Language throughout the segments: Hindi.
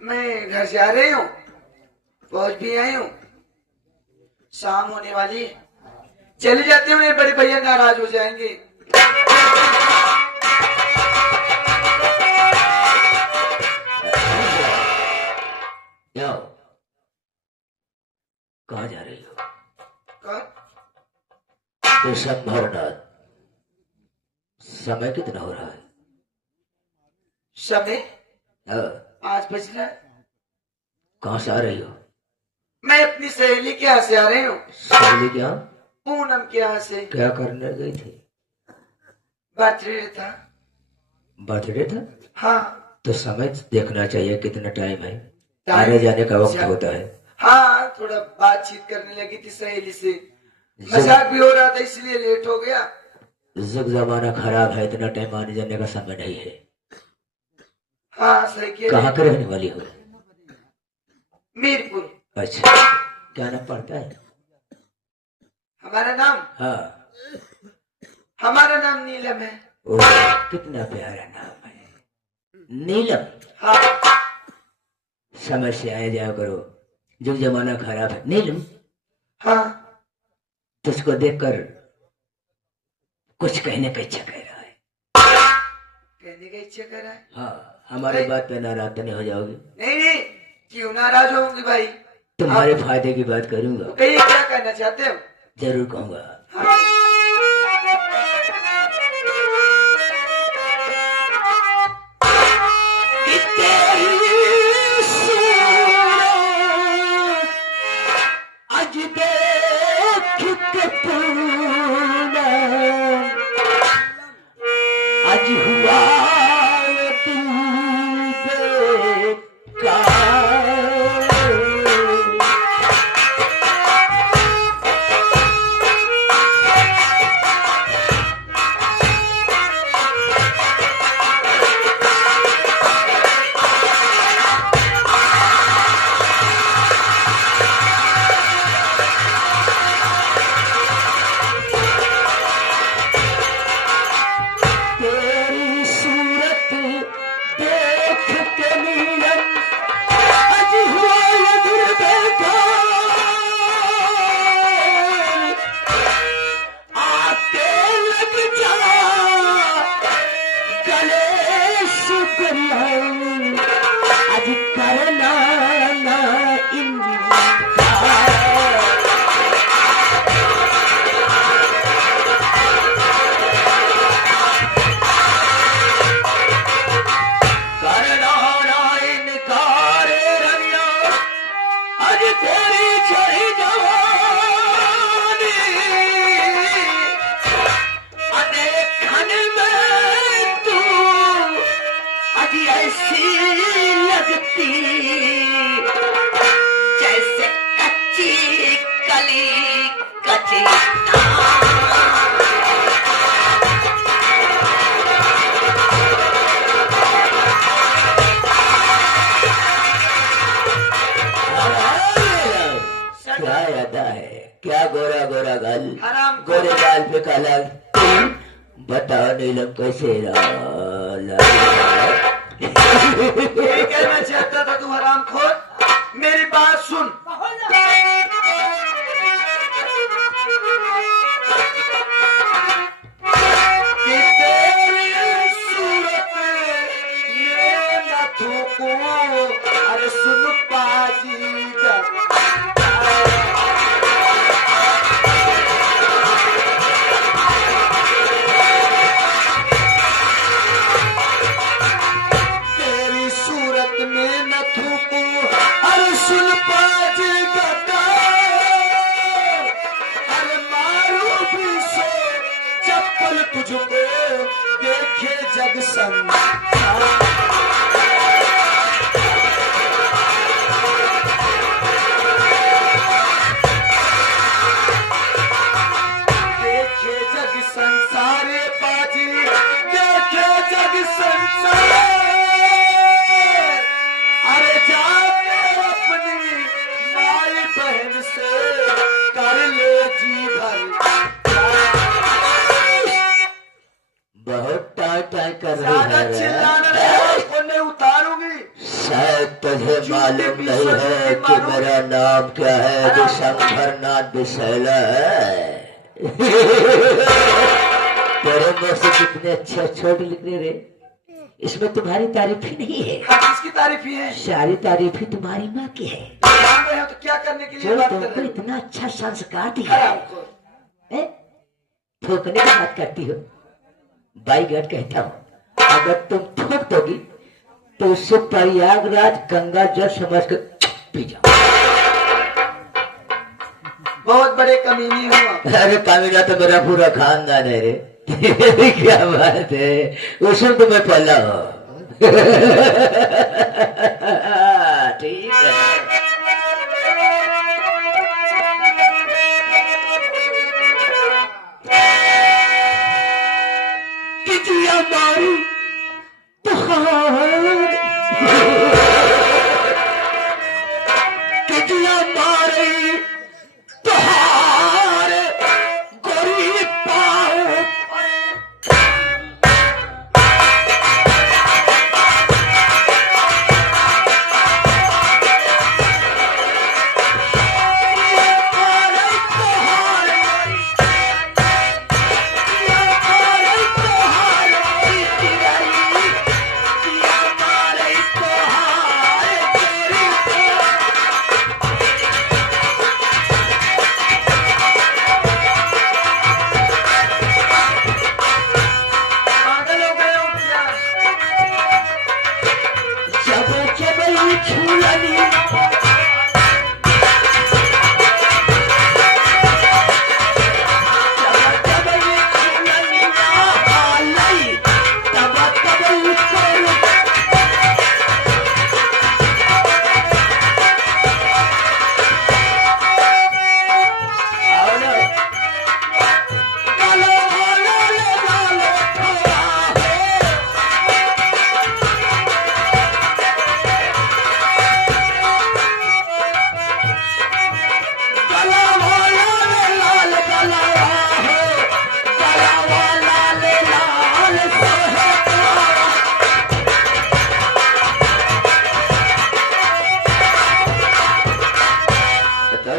मैं घर से आ रही हूँ, पहुंच भी आई हूँ। शाम होने वाली है, चली जाती हूँ, नहीं बड़े भैया नाराज हो जाएंगे। जाओ, कहाँ जा रही हो? अमरनाथ, समय कितना हो रहा है? समय हाँ। 5 बज रहा है। कहाँ से आ रही हो? मैं अपनी सहेली के यहाँ से आ रही हूँ। सहेली क्या? पूनम के यहाँ से। क्या करने गई थी? बर्थडे था। बर्थडे था? हाँ। तो समय देखना चाहिए, कितना टाइम है, आने जाने का वक्त होता है। हाँ, थोड़ा बातचीत करने लगी थी सहेली से, मजाक भी हो रहा था, इसलिए लेट हो गया। जुग जमाना खराब है, इतना टाइम आने जाने का समय नहीं है। हाँ सही किया। कहाँ के रहने वाली हो? मीरपुर। अच्छा, क्या नाम पड़ता है? हमारा नाम? हाँ, हमारा नाम नीलम है। ओ, कितना प्यारा नाम है, नीलम। हाँ। समय से आया जाया करो, जुग जमाना खराब है। नीलम, हाँ। तुझको देखकर कुछ कहने का इच्छा कर रहा है। कहने का इच्छा कर रहा है? हाँ, हमारी बात पे नाराज तो नहीं हो जाओगी? नहीं नहीं, क्यों नाराज होंगी भाई, तुम्हारे फायदे की बात करूंगा। कहिए, क्या कहना चाहते हो? जरूर कहूंगा। हाँ। आज देख के पूनम, आज हुआ दिल बेकार। तेरी सूरत देख के नीलम, आज हुआ ये दिल बेकार। आके लग जा गले शुक्रिया, आज करना ना इनकार। करना ना इनकार रनिया, आज तेरी छड़ी जवानी, अदेखन में तू आज ऐसी लगती, जैसे कच्ची कली कच्ची क्या यादा है, क्या गोरा गोरा गाल, गोरे गाल पे काला। बताओ नीलम कैसे ये कहना चाहता था तू हरामखोर, मेरी बात सुन। कि तेरी सूरत में न थूकूं, अरे सुन पाजी का। तेरी सूरत में न थूकूं, अरे सुन पाजी का। अरे मारू भी सो चप्पल तुझको, देखे जग संसार। देखे जग संसारे बाजी, देखे जग संसार। अरे जाके अपनी माई बहन से कर ले जी भर। बहुत टाई टाई कर रही ज्यादा है रे। चिल्लाना नहीं, उतारूंगी। शायद तुझे मालूम नहीं है कि मेरा नाम क्या है। विशंभरनाथ विशैला है। तेरे मुंह से कितने अच्छे छोड़ निकले रे। इसमें तुम्हारी तारीफ ही नहीं है। किसकी तारीफ ही है? सारी तारीफ ही तुम्हारी माँ की है। जान रहे हो तो क्या करने के लिए जो बात कर तुमको रहे हो? इतना अच्छा संस्कार दिया है। थूकने की बात करती हो। बाई गट कहता हूँ, अगर तुम थूक दोगी तो उससे प्रयागराज गंगा जल समझ कर पी जाओ। बहुत बड़े कमीने हो। अरे कमीना तो मेरा पूरा खानदान है रे। क्या बात है, उसमें तो मैं पहला हूँ। ठीक है। मारी कितिया मारी तुहार गोरी पाओ।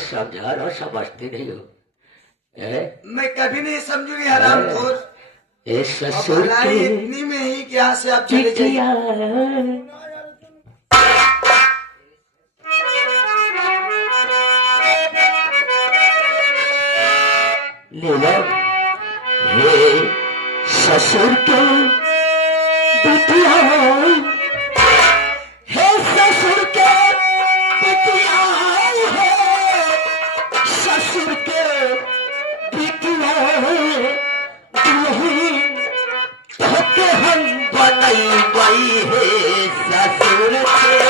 समझा रहा, समझती नहीं हो। मैं कभी नहीं समझूंगी हरामखोर। ससुर इतनी में ही कि यहाँ से आप चले जाइए। नीलम, हे ससुर के बिटिया, हे ससुर के बिटिया, ससुर के बिटिया, दुल्हन तोके हम बनई गई है ससुर के।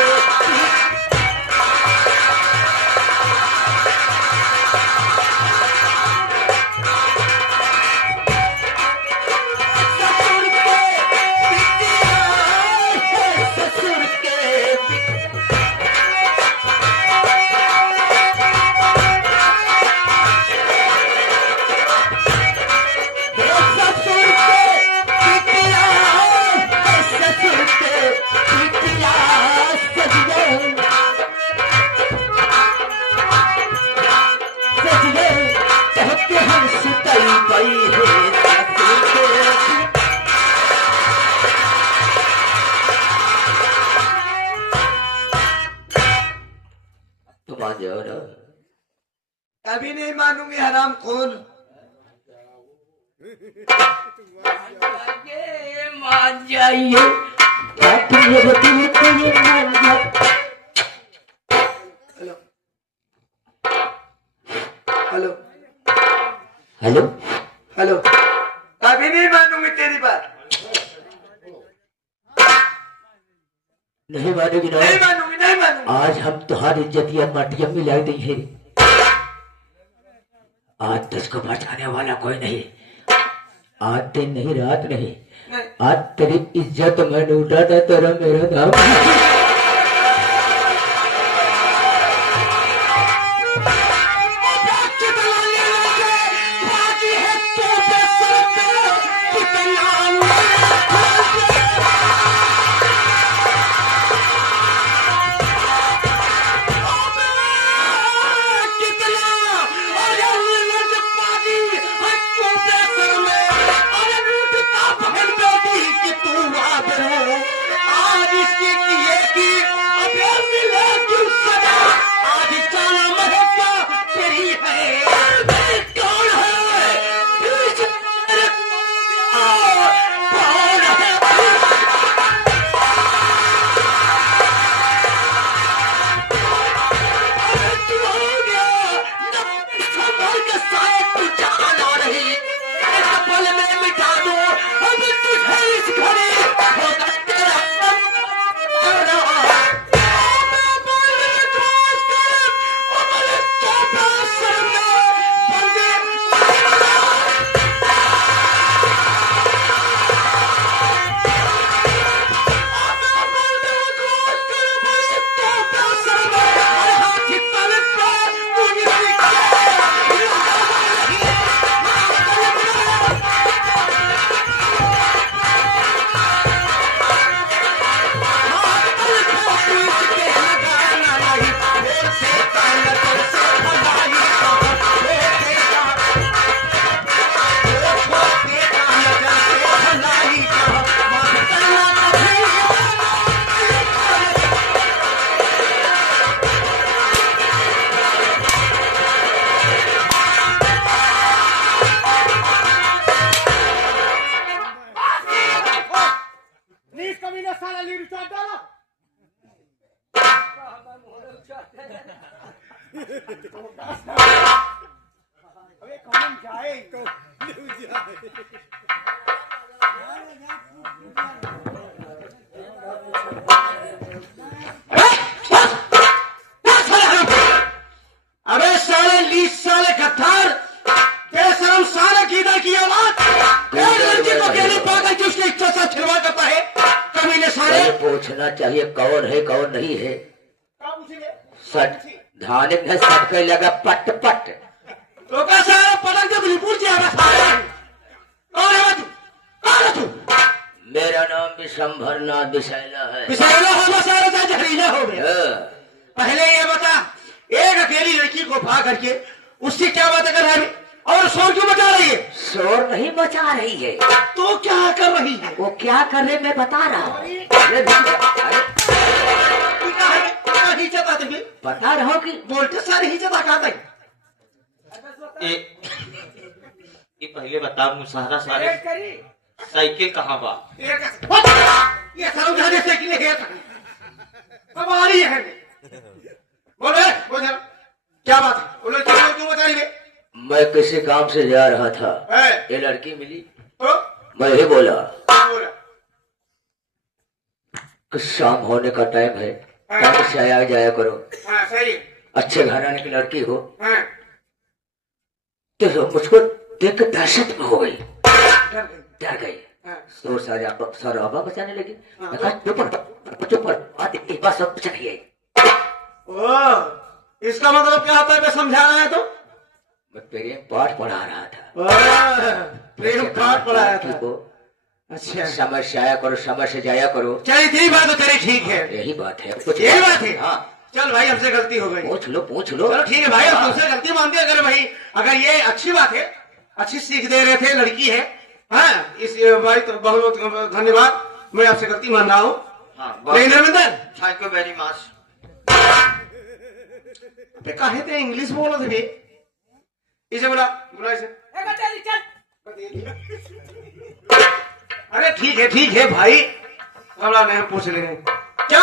कभी नहीं मानूंगी हरामखोर। मान जाइए, मेरे दिल को ये मान जाए। हेलो हेलो हेलो हेलो, कभी नहीं मानूंगी तेरी बात। नहीं मानोगी ना? नहीं मानूंगी, नहीं मानूंगी। आज हम तुम्हारी इज्जतिया माटिया मिला दी है। आज तुझको बचाने वाला कोई नहीं। आज दिन नहीं, रात नहीं, आज तेरी इज्जत मैंने उठाता, तेरा मेरा नाम। अबे कौन जाए तो जाए। अबे साले लीस साले गद्दार, बेशरम साले गीदड़ की औलाद, एक लड़की को कहने पागल की उसकी इज्जत से खिलवाड़ करता है। कमीने साले अरे पूछना चाहिए कौन है कौन नहीं है। क्या पूछेंगे? सट धानिक ने सट पे लगा पट पट। तो क्या साले पलक के बिल्कुल किया बस साले। कौन है तू? कौन है तू? मेरा नाम विशंभरनाथ विशैला है। विशाला होगा साले चाहे जहरीला हो गया। हाँ। पहले ये बता, एक अकेली लड़की को पा करके उससे क्या बात कर रहा है और शोर क्यों मचा रही है? शोर नहीं मचा रही है। तो क्या कर रही है? वो क्या कर रहे मैं बता रहा हूँ। अरे क्या हिचत आते भी? बता रहा हूँ कि बोलते सारे हिचत आते। ये पहले बता मुसहरा सारे वेट करी। साइकिल कहाँ बा? ये सालों जाने से कि नहीं है कब आ रही है? बोल क्या बात है? बोलो क्यों बता रही है? मैं किसी काम से जा रहा था, है? ये लड़की मिली, तो मैं ही बोला बोला कि शाम होने का टाइम है, टाइम से आया जाया करो, हाँ सही है। अच्छे घराने की लड़की हो। हाँ, तो मुझको देख के दहशत में हो गई, डर गई। डर गई। हाँ, शोर सराबा बचाने लगी। मैं कहा चुप बात एक बात सब चाहिए। ओ, इसका मतलब क्या होता है? मैं समझा रहा है तो मैं प्रेम पाठ पढ़ा रहा था। प्रेम पाठ पढ़ाया था। को अच्छा, समझ से आया करो, समझ से जाया करो। चलिए ठीक बात तो तेरी ठीक है। यही बात है, कुछ यही बात है। हाँ, चल भाई हमसे गलती हो गई। पूछ लो पूछ लो। चलो ठीक है भाई, हम तुमसे गलती मानते हैं। अगर भाई अगर ये अच्छी बात है, अच्छी सीख दे रहे थे, लड़की है, हाँ इस भाई तो बहुत बहुत धन्यवाद। मैं आपसे गलती मान रहा हूँ। हाँ, नहीं Dharmendra, thank you very much. कहे थे इंग्लिश बोलो थे भी। इसे बोला बोला इसे। एक तेरी चल। अरे ठीक है भाई, कमला नहीं हम पूछ लेंगे। क्या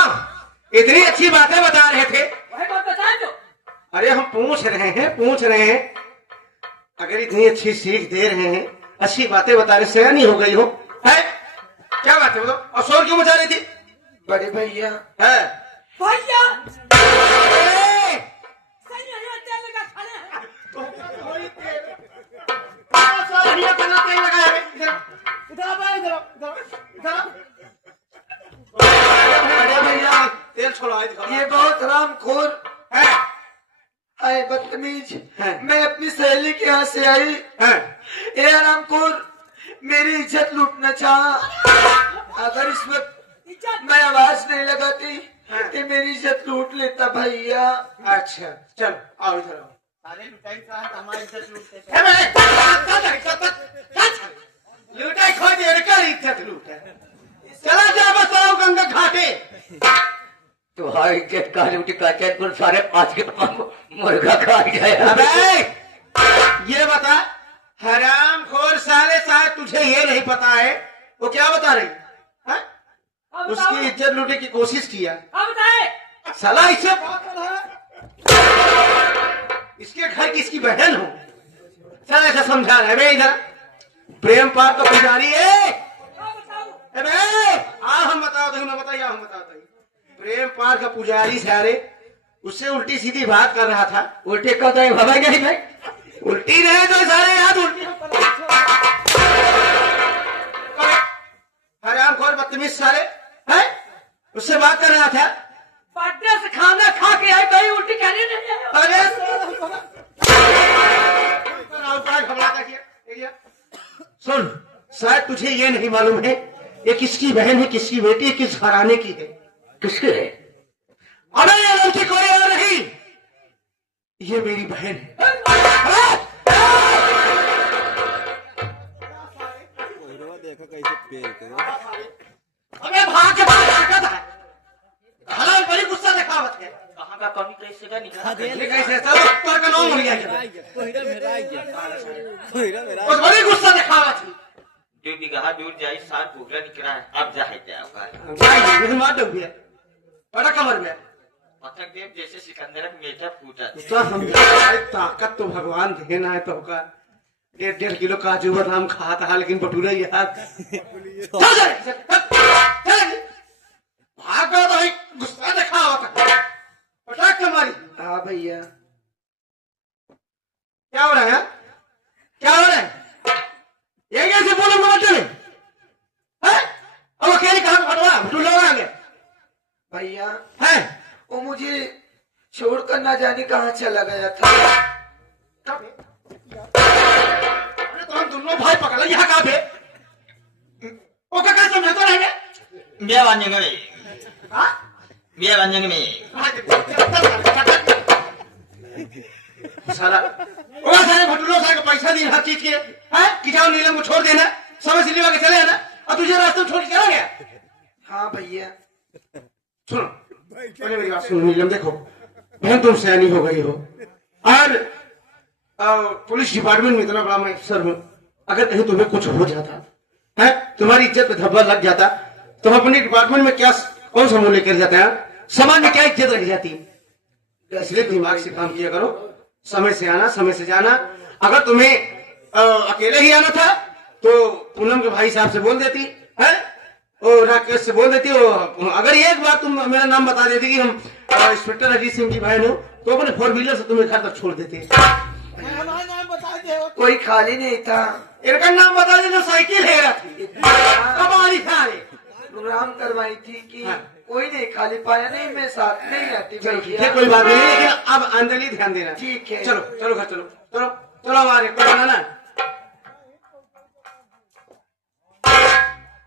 इतनी अच्छी बातें बता रहे थे? वही बात बता दो। अरे हम पूछ रहे हैं। अगर इतनी अच्छी सीख दे रहे हैं, अच्छी बातें बता रहे, सयानी हो गई हो, है? क्या बात है बताओ? और शोर क्यों मचा रही थी? बड़े भैया है? भैया ए! सही है, तेल लगा खाना है। बढ़िया बना तेल लगाया है। इधर आ भाई, इधर आ। अरे भैया तेल छोड़ो, ये बहुत हरामखोर है। है, बदतमीज है। मैं अपनी सहेली के यहाँ से आई। है। ये हरामखोर मेरी इज्जत लूटना चाहा। अगर इस वक्त इज्जत मैं आवाज नहीं लगाती हाँ। तो मेरी इज्जत लूट लेता भैया। अच्छा चल आओ इधर आओ। सारे लुटाई का हमारी इज्जत लूटते थे। लूटा खो दे कर इज्जत लूटा। चला जा बताओ गंगा घाटे। तुम्हारी इज्जत का लूटी का चैनपुर सारे पाँच के मुर्गा खा गया। अबे ये बता, हराम खोर साले, शायद तुझे ये नहीं पता है वो क्या बता रही है? अब बताओ। उसकी इज्जत लूटने की कोशिश किया। अब बताए। साला इससे पागल है। इसके घर की इसकी बहन हो। चल ऐसा समझा रहे बे। इधर प्रेम पार का पुजारी है। अब बताओ। अबे आ हम बताओ तो ना बताइए, हम बताओ तो। प्रेम पार का पुजारी सारे उससे उल्टी सीधी बात कर रहा था। उल्टे का तो भगा नहीं भाई। उल्टी नहीं तो सारे याद उल्टी। हराम खोर बदतमीज सारे है, उससे बात कर रहा था। बर्थडे से खाना खा के आई भाई, उल्टी कहने नहीं आया। अरे घबराता किया। सुन, शायद तुझे ये नहीं मालूम है ये किसकी बहन है, किसकी बेटी है, किस घराने की है। किसके है? अबे ये लड़की कोई और नहीं, ये मेरी बहन है। देखो कैसे पेल करो। अबे भाग के बाहर ताकत है। हलाल बड़ी गुस्सा दिखावत है। कहाँ का कमी कैसे का निकला? ये कैसे सब पर का नाम हो गया क्या? कोहिरा मेरा आ गया। कोहिरा मेरा बस बड़ी गुस्सा दिखावत है। 2 बीघा दूर जाई 7 बोगला निकला है। अब जा है क्या? भाई मुझे मार दो भैया, बड़ा कमर में पतंग देव जैसे सिकंदर का मेटा फूटा तो हम भाई ताकत तो भगवान देना है तो का 1.5 किलो काजू बादाम खाता है लेकिन भटूरा यार चल जा भाग गया तो भाई गुस्सा दिखा होता पटाख के मारी। हाँ भैया। क्या हो रहा है क्या हो रहा है ये कैसे बोलो मत चले हैं अब अकेले कहाँ भटवा भटूरा आ गया भैया है वो मुझे छोड़कर ना जाने कहाँ चला गया था। अरे तो हम दोनों भाई पकड़ ले यहाँ कहाँ पे वो क्या समझे तो रहेंगे बिया बांधेंगे में हाँ बिया बांधेंगे में साला वो सारे भटूरों सारे को पैसा दी हर चीज के हैं कि जाओ नीलम को छोड़ देना समय से लेवा के चले आना और तुझे रास्ते में छोड़ के चला गया। हाँ भैया। सुनो अरे मेरी बात सुनो नीलम देखो बहन तुम सयानी हो गई हो और पुलिस डिपार्टमेंट में इतना बड़ा मैं अफसर हूँ अगर कहीं तुम्हें कुछ हो जाता है तुम्हारी इज्जत पे धब्बा लग जाता तुम अपने डिपार्टमेंट में क्या कौन सा मुंह लेकर जाता है समाज में क्या इज्जत रख जाती इसलिए दिमाग से काम किया करो समय से आना समय से जाना अगर तुम्हें अकेले ही आना था तो पूनम के भाई साहब से बोल देती है और राकेश से बोल देती हो अगर एक बार तुम मेरा नाम बता देती कि हम इंस्पेक्टर अजीत सिंह की बहन हो तो अपने 4 व्हीलर से तुम्हें घर तक छोड़ देते कोई खाली नहीं था। इनका नाम बता दे जो साइकिल है कमाली था प्रोग्राम करवाई थी कि हाँ। कोई नहीं खाली पाया नहीं मैं साथ नहीं आती चलो ठीक है भैया। कोई बात नहीं लेकिन अब अंजलि ध्यान देना ठीक है। चलो चलो घर चलो चलो चलो हमारे कोई ना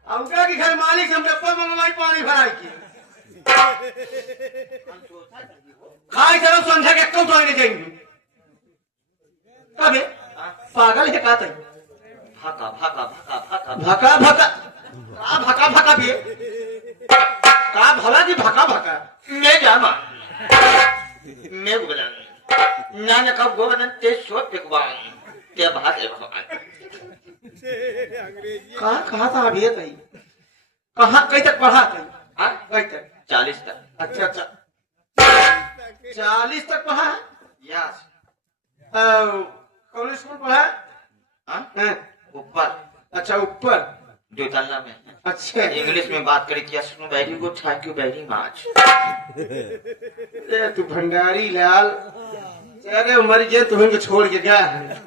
अब क्या कि घर मालिक हम डब्बा मंगवाई पानी भराई की खाई चलो संध्या के कब तो जाएंगे कब पागल है का भाका भाका भाका भाका भका भका भका भका भी का भला की भका भका मैं जामा मैं गुबलान ना न कब गोबन ते सोत पे गुबान ते भाग है भगवान कहा था अभी कहीं कहाँ कहीं तक पढ़ा कहीं हां कहीं तक 40 तक अच्छा अच्छा 40 तक पढ़ा है यस कौन स्कूल पढ़ा है हां हैं? ऊपर अच्छा ऊपर दो तल्ला में अच्छा इंग्लिश में बात करी किया सुनो very good thank you very much तू भंडारी लाल अरे मर गए तुम्हें को छोड़ के गया है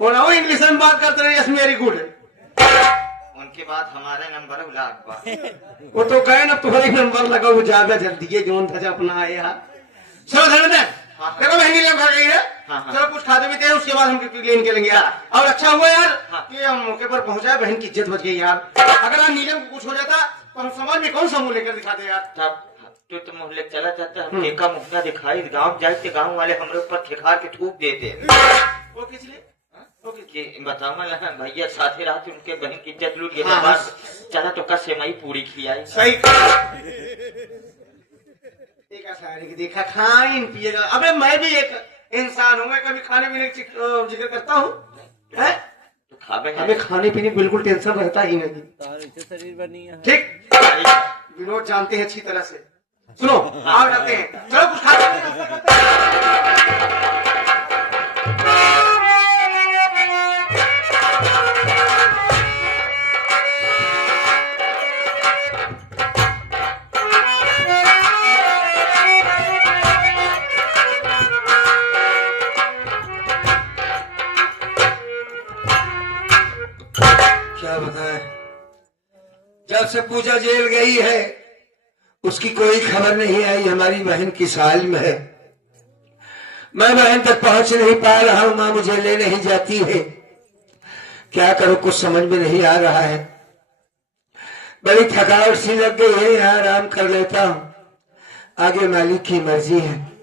उन्होंने इंग्लिश में बात करते रहे यस वेरी गुड उनके बाद हमारे नंबर उलागबा वो तो गए ना तुम्हारे नंबर लगा वो ज्यादा जल्दी है जोन था अपना आया चलो धन्यवाद देखो बहनी लोग खा गई है हाँ। चलो कुछ खाते पीते हैं उसके बाद हम क्लियर निकलेंगे यार और अच्छा हुआ यार हाँ। कि हम मौके पर पहुंचाए बहन की इज्जत बच गई यार अगर आज नीलम को कुछ हो जाता तो हम समाज में कौन सा मुंह लेकर दिखाते यार तब तो मोहल्ले चला जाता हम ठेका मुखना दिखाई गांव जाए के गांव वाले हमारे ऊपर ठेकार के थूक देते वो किस लिए बताओ ना भैया साथे रात उनके बहन की इज्जत लूट गई हाँ। बस चला तो का सेमई पूरी खिलाई सही एक सारे की देखा खाइन पिएगा अबे मैं भी एक इंसान हूँ मैं कभी खाने पीने की जिक्र करता हूँ तो खावे हमें खाने पीने की बिल्कुल टेंशन रहता ही नहीं तार ऐसे शरीर बनी है ठीक विनोद जानते हैं अच्छी तरह से सुनो आओ जाते हैं चलो कुछ खा क्या बताएं, जब से पूजा जेल गई है उसकी कोई खबर नहीं आई। हमारी बहन किस हाल में है मैं बहन तक पहुंच नहीं पा रहा हूं। मां मुझे ले नहीं जाती है, क्या करूं कुछ समझ में नहीं आ रहा है। बड़ी थकावट सी लग गई है, यहाँ आराम कर लेता हूं, आगे मालिक की मर्जी है।